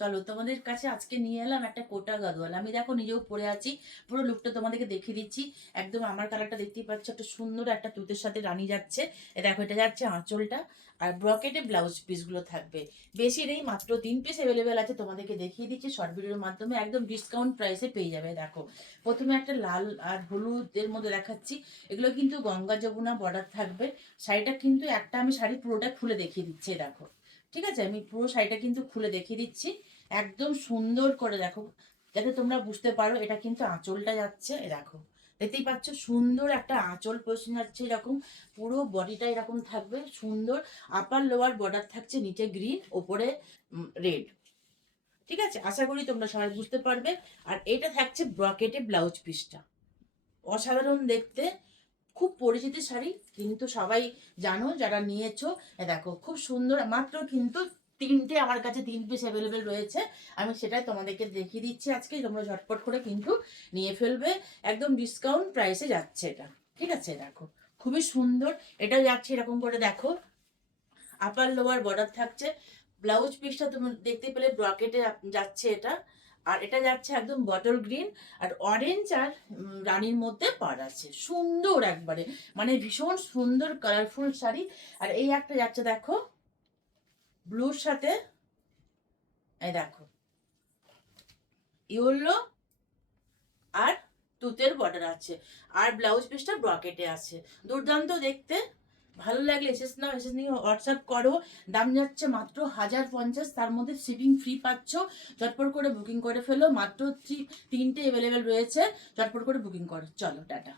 চলো তোমাদের কাছে আজকে নিয়ে এলাম একটা কোটা গাদোয়াল। আমি দেখো নিজেও পরে আছি, পুরো লুকটা তোমাদেরকে দেখিয়ে দিচ্ছি। একদম আমার কালারটা দেখতেই পাচ্ছ, একটা সুন্দর একটা তুতের সাথে রানী যাচ্ছে। এ দেখো, এটা যাচ্ছে আঁচলটা, আর ব্রকেটে ব্লাউজ পিসগুলো থাকবে। বেশি নেই, মাত্র 3 পিস অ্যাভেলেবেল আছে। তোমাদেরকে দেখিয়ে দিচ্ছি শর্ট ভিডিওর মাধ্যমে, একদম ডিসকাউন্ট প্রাইসে পেয়ে যাবে। দেখো, প্রথমে একটা লাল আর হলুদের মধ্যে দেখাচ্ছি। এগুলো কিন্তু গঙ্গা যমুনা বর্ডার থাকবে। শাড়িটা কিন্তু একটা আমি শাড়ি পুরোটা খুলে দেখিয়ে দিচ্ছি, দেখো। ঠিক আছে, আমি পুরো শাড়িটা কিন্তু খুলে দেখিয়ে দিচ্ছি। একদম সুন্দর করে দেখো, যাতে তোমরা বুঝতে পারো এটা কিন্তু আঁচলটা যাচ্ছে। দেখো, দেখতেই পাচ্ছ, সুন্দর একটা আঁচল পোষণ যাচ্ছে এরকম। পুরো বডিটা এরকম থাকবে সুন্দর। আপার লোয়ার বর্ডার থাকছে, নিচে গ্রিন, ওপরে রেড। ঠিক আছে, আশা করি তোমরা সবাই বুঝতে পারবে। আর এটা থাকছে ব্রকেটে ব্লাউজ পিসটা, অসাধারণ দেখতে। খুব পরিচিত শাড়ি, কিন্তু সবাই জানো যারা নিয়েছো। দেখো, খুব সুন্দর। মাত্র কিন্তু আমার কাছে 3 পিস অ্যাভেলেবেল রয়েছে। আমি সেটাই তোমাদেরকে দেখিয়ে দিচ্ছি আজকে, তোমরা ঝটপট করে কিন্তু নিয়ে ফেলবে। একদম ডিসকাউন্ট প্রাইসে যাচ্ছে এটা। ঠিক আছে, দেখো, খুবই সুন্দর। এটা যাচ্ছে এরকম করে, দেখো, আপার লোয়ার বর্ডার থাকছে। ব্লাউজ পিসটা তুমি দেখতে পেলে ব্রকেটে যাচ্ছে এটা। আর এটা যাচ্ছে একদম বটল গ্রিন আর অরেঞ্জ আর রানীর মধ্যে পাড় আছে, সুন্দর একবারে, মানে ভীষণ সুন্দর কালারফুল শাড়ি। আর এই একটা যাচ্ছে, দেখো, ব্লুর সাথে, এই দেখো, ইয়েলো আর তুতের বর্ডার আছে। আর ব্লাউজ পিসটা ব্রকেটে আছে। দুর্দান্ত দেখতে। ভালো লাগলে এসএস নাও, এসএস নিয়ে হোয়াটসঅ্যাপ করো। দাম যাচ্ছে মাত্র 1050, তার মধ্যে শিপিং ফ্রি পাচ্ছ। চটপট করে বুকিং করে ফেলো, মাত্র 3টে অ্যাভেলেবেল রয়েছে। চটপট করে বুকিং করো, চলো টাটা।